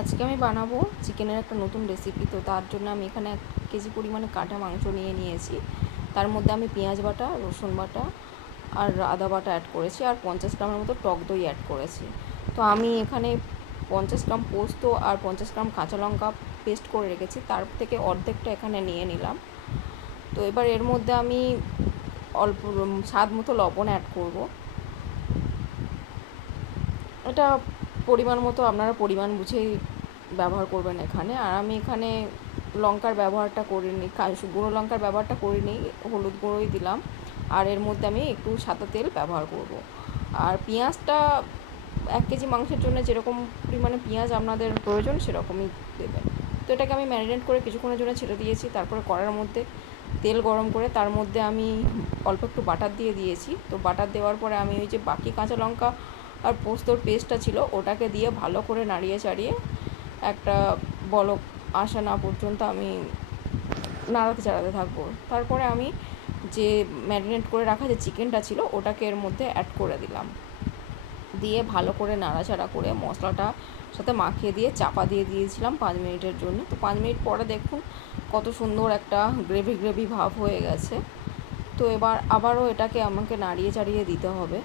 আজকে আমি বানাবো চিকেনের একটা নতুন রেসিপি। তো তার জন্য আমি এখানে 1 কেজি পরিমাণে কাটা মাংস নিয়েছি। তার মধ্যে আমি পেঁয়াজ বাটা, রসুন বাটা আর আদা বাটা অ্যাড করেছি, আর 50 গ্রামের মতো টক দই অ্যাড করেছি। তো আমি এখানে 50 গ্রাম পোস্ত আর 50 গ্রাম কাঁচা লঙ্কা পেস্ট করে রেখেছি, তার থেকে অর্ধেকটা এখানে নিয়ে নিলাম। তো এবার এর মধ্যে আমি অল্প স্বাদ মতো লবণ অ্যাড করব। এটা পরিমাণ মতো আপনারা পরিমাণ বুঝেই ব্যবহার করবেন এখানে। আর আমি এখানে লঙ্কার ব্যবহারটা করিনি, গুঁড়ো লঙ্কার ব্যবহারটা করিনি, হলুদ গুঁড়োই দিলাম। আর এর মধ্যে আমি একটু সাদা তেল ব্যবহার করব। আর পেঁয়াজটা 1 কেজি মাংসের জন্য যেরকম পরিমাণে পেঁয়াজ আপনাদের প্রয়োজন সেরকমই দেবেন। তো এটাকে আমি ম্যারিনেট করে কিছুক্ষণের জন্য ছেড়ে দিয়েছি। তারপরে কড়াইয়ের মধ্যে তেল গরম করে তার মধ্যে আমি অল্প একটু বাটার দিয়ে দিয়েছি। তো বাটার দেওয়ার পরে আমি ওই যে বাকি কাঁচা লঙ্কা আর পোস্তর পেস্টটা ছিল ওটাকে দিয়ে ভালো করে নাড়িয়ে চাড়িয়ে একটা বলক আসা না পর্যন্ত আমি নাড়াতে চাড়াতে থাকবো। তারপরে আমি যে ম্যারিনেট করে রাখা যে চিকেনটা ছিল ওটাকে এর মধ্যে অ্যাড করে দিলাম, দিয়ে ভালো করে নাড়াচাড়া করে মশলাটা সাথে মাখিয়ে দিয়ে চাপা দিয়ে দিয়েছিলাম 5 মিনিটের জন্য। তো 5 মিনিট পরে দেখুন কত সুন্দর একটা গ্রেভি গ্রেভি ভাব হয়ে গেছে। তো এবার আবারও এটাকে আমাকে নাড়িয়ে চাড়িয়ে দিতে হবে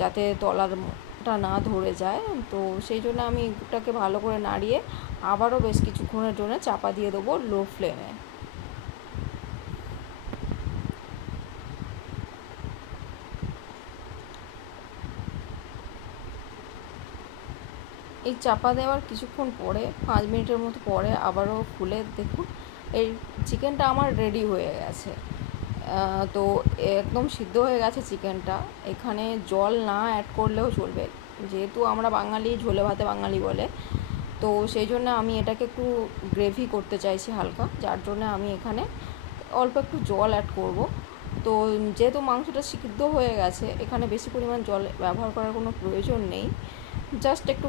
যাতে তলাটা না ধরে যায়। তো সেই জন্য আমি এটাকে ভালো করে নাড়িয়ে আবারও বেশ কিছুক্ষণের জন্য চাপা দিয়ে দেবো লো ফ্লেমে। এই চাপা দেওয়ার কিছুক্ষণ পরে 5 মিনিটের মতো পরে আবারও খুলে দেখুন এই চিকেনটা আমার রেডি হয়ে গেছে। তো একদম সিদ্ধ হয়ে গেছে চিকেনটা। এখানে জল না অ্যাড করলেও চলবে, যেহেতু আমরা বাঙালি, ঝোলে ভাতে বাঙালি বলে। তো সেই জন্য আমি এটাকে একটু গ্রেভি করতে চাইছি হালকা, যার জন্য আমি এখানে অল্প একটু জল অ্যাড করব। তো যেহেতু মাংসটা সিদ্ধ হয়ে গেছে, এখানে বেশি পরিমাণ জল ব্যবহার করার কোনো প্রয়োজন নেই। জাস্ট একটু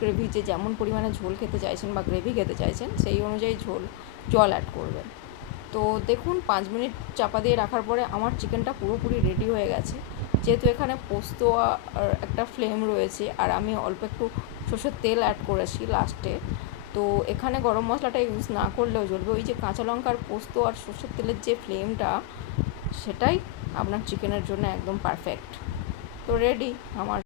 গ্রেভি যে যেমন পরিমাণে ঝোল খেতে চাইছেন বা গ্রেভি খেতে চাইছেন সেই অনুযায়ী জল অ্যাড করবেন। তো দেখুন 5 মিনিট চাপা দিয়ে রাখার পরে আমার চিকেনটা পুরোপুরি রেডি হয়ে গেছে। যেহেতু এখানে পোস্ত আর একটা ফ্লেম রয়েছে, আর আমি অল্প একটু সরষের তেল অ্যাড করেছি লাস্টে। তো এখানে গরম মশলাটা ইউজ না করলেও চলবে, ওই যে কাঁচা লঙ্কার পোস্ত আর সরষের তেলের যে ফ্লেমটা, সেটাই আপনার চিকেনের জন্য একদম পারফেক্ট। তো রেডি আমার